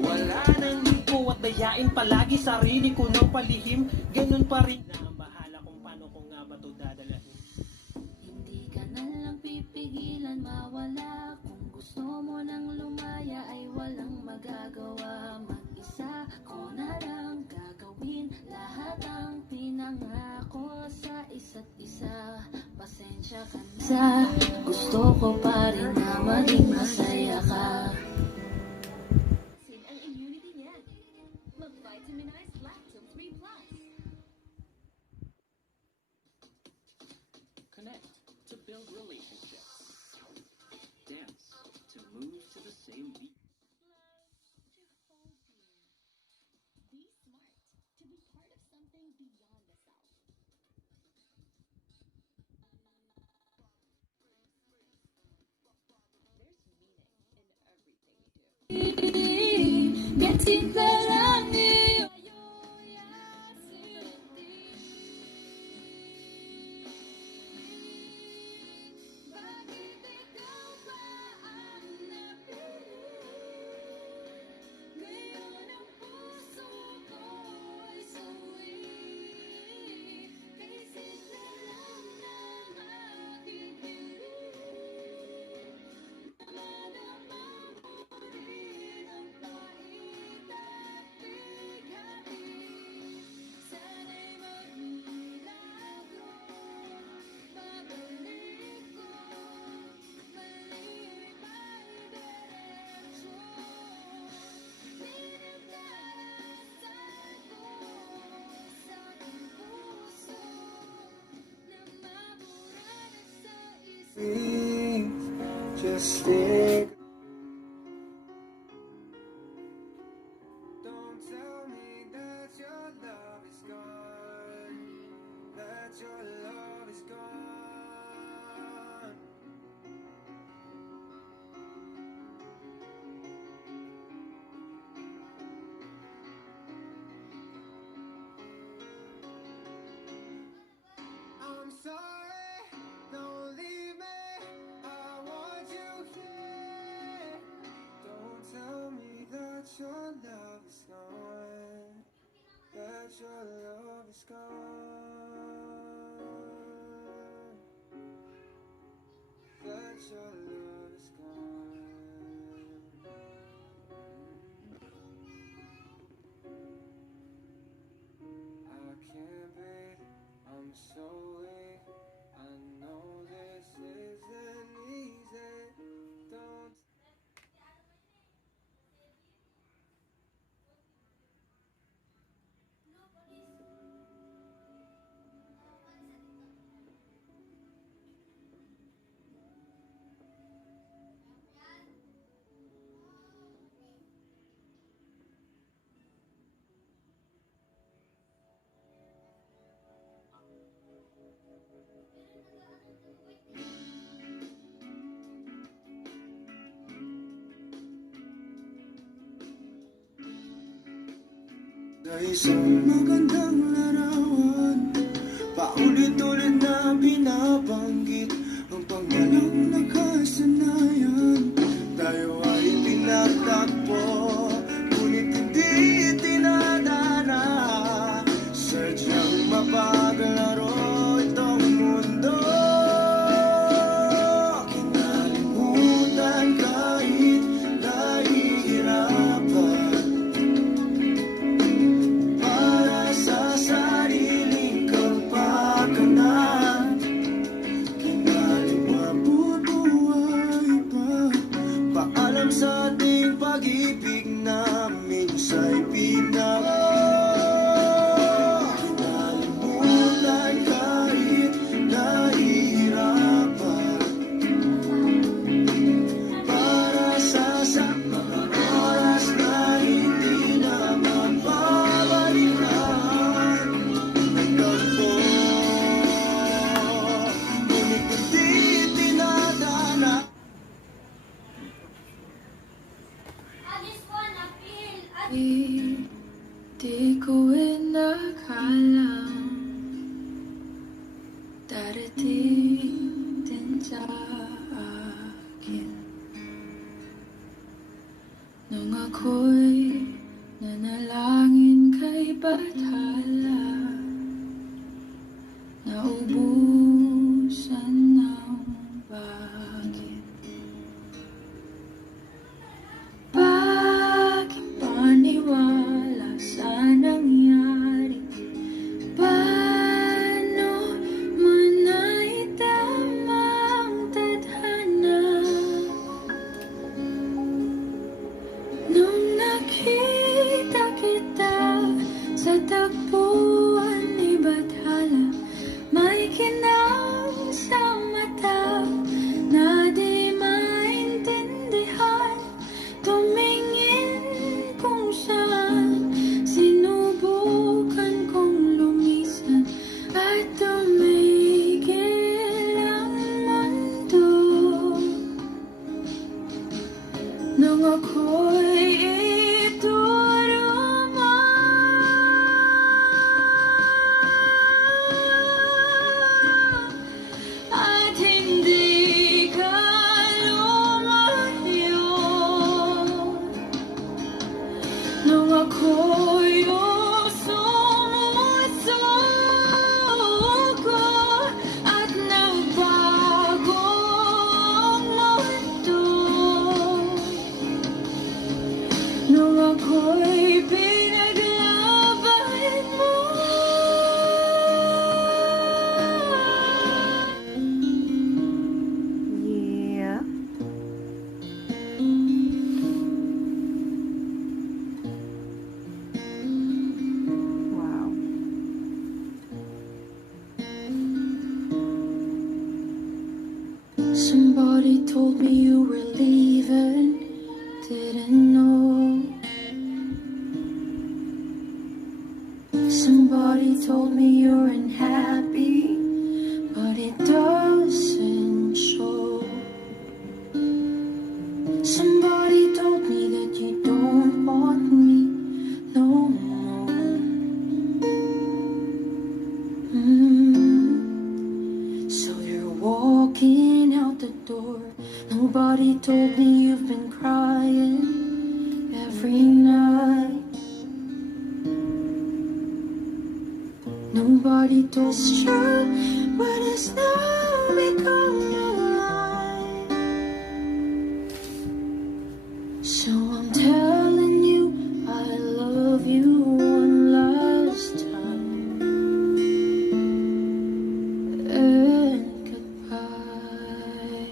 Wala nang liko at dayain palagi sarili ko ng palihim. Ganun pa rin na ang bahala kung paano ko nga ba to dadalahin. Hindi ka na lang pipigilan mawala. Kung gusto mo nang lumaya ay walang magagawa. Mag-isa ko na lang gagawin lahat ang pinangako sa isa't isa. Pasensya ka na, gusto ko pa rin na maging masaya ka. Ang immunity niya. Mag-Vitaminize Lactose 3 Plus. Connect to build relationships. Dance to move to the same beat. Be smart to be part of something beyond the self. There's meaning in everything you do. Getting lang Just think. Don't tell me that your love is gone. That your love is gone. I'm sorry, don't leave me. I want you here. Don't tell me that your love is gone. That your love is gone. That your love is gone. I can't breathe. I'm so weak. I know this isn't easy. Don't. Sa isang magandang larawan, paulit-ulit na binabanggit ang pangalang nakasanayan. Tayo ay pinagtagpo, ngunit hindi tinadana. Sadyang mapaglaro itong mundo. Kinalimutan kahit nahihirapan. Para sa sariling kapakanan, kinali mabubuhay pa. Paalam sa ating pag-ibig namin sa'y kinalimutan kahit nahihirapan. Para sa mga oras na hindi na mapabalikan. Nagtagpo, ngunit hindi tinadana. Di ko inakalang darating din sa akin Ako'y nanalangin kay Bathala, naubusan ng bagay. Bakit paniwala sa nangyari? Paano mo naitama ang tadhana? Nung nakita kita sa tagpuan ni Bathala, may kinang sa mata na di maintindihan. Tumingin kung saan, sinubukan kong lumisan at tumigil ang mundo. Nung ako'y ituro mo, at hindi ka lumayo. Nung ako'y sumusuko at nagbago ang mundo. Nung ako'y pinaglaban mo. Yeah. Wow. Somebody told me you were leaving, didn't know. Somebody told me you're unhappy, but it doesn't show. Somebody told me that you don't want me no more. So you're walking out the door. Nobody told me you've been crying every night. Nobody told us true, but it's now become a lie. So I'm telling you, I love you one last time. And goodbye.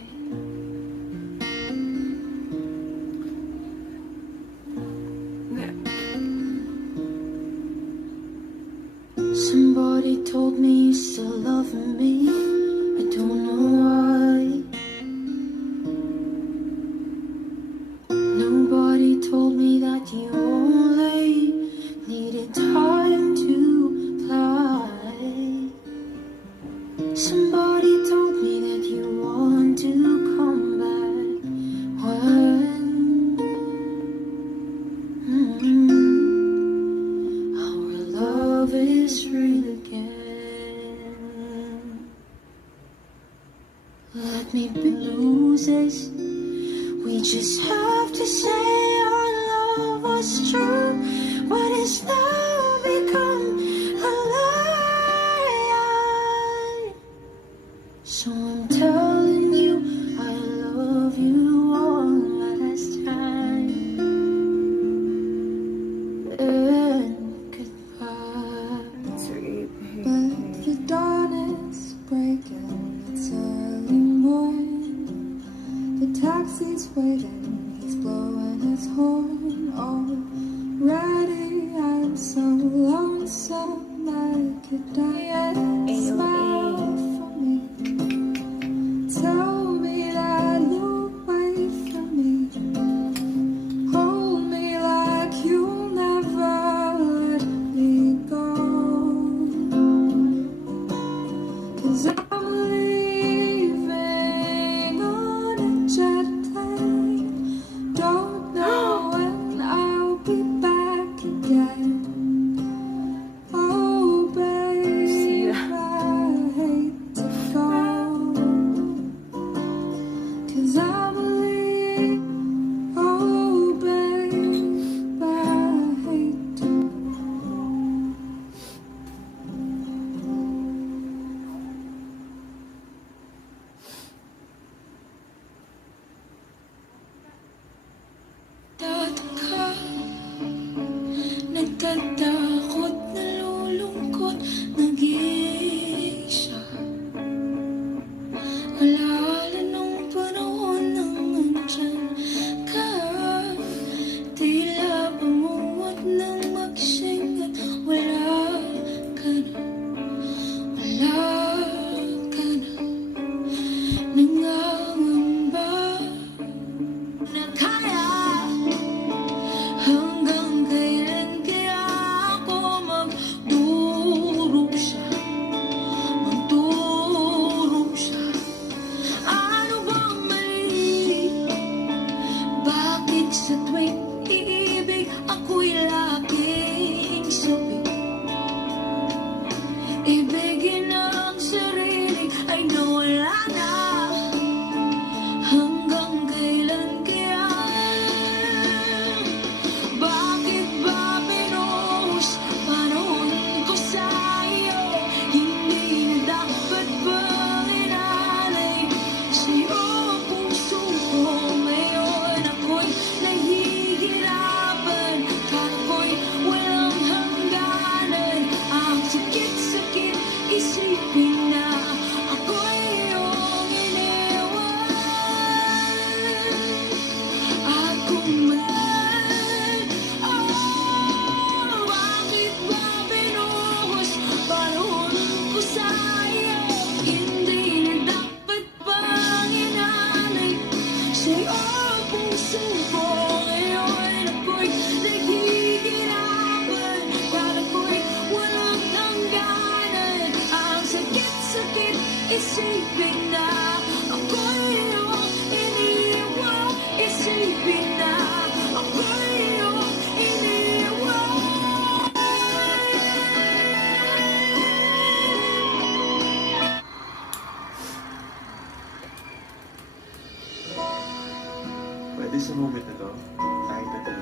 Somebody told me you still love me. I don't know why. Nobody told me that you only needed time to fly. Somebody told me that you want to come back when our love is real again. Let me be losers. We just have to say our love was true, but it's now become a lie. So I'm telling you, I love you one last time. And goodbye. But the dawn is breaking, it's early morning. The taxi's waiting, he's blowing his horn already. I'm so lonesome, I could die and smile for me. Tell me that you'll wait for me. Hold me like you'll never let me go. 'Cause I'm leaving on a jet plane. Don't know when I'll be back again. Oh, babe, I hate to go. 'Cause I believe, oh, babe, isipin na ako'y iyong iniwan. At kung man, bakit ba binuhos panahon ko sa iyo? Hindi na dapat pang inalay sa'yo ang puso ko. Ngayon ako'y naghihirapan, kala ko'y walang hangganan. Ang sakit-sakit isipin na ako'y iyong iniwan. Isipin na ako'y iyong iniwan. Pwede sa moment na to, kahit na ito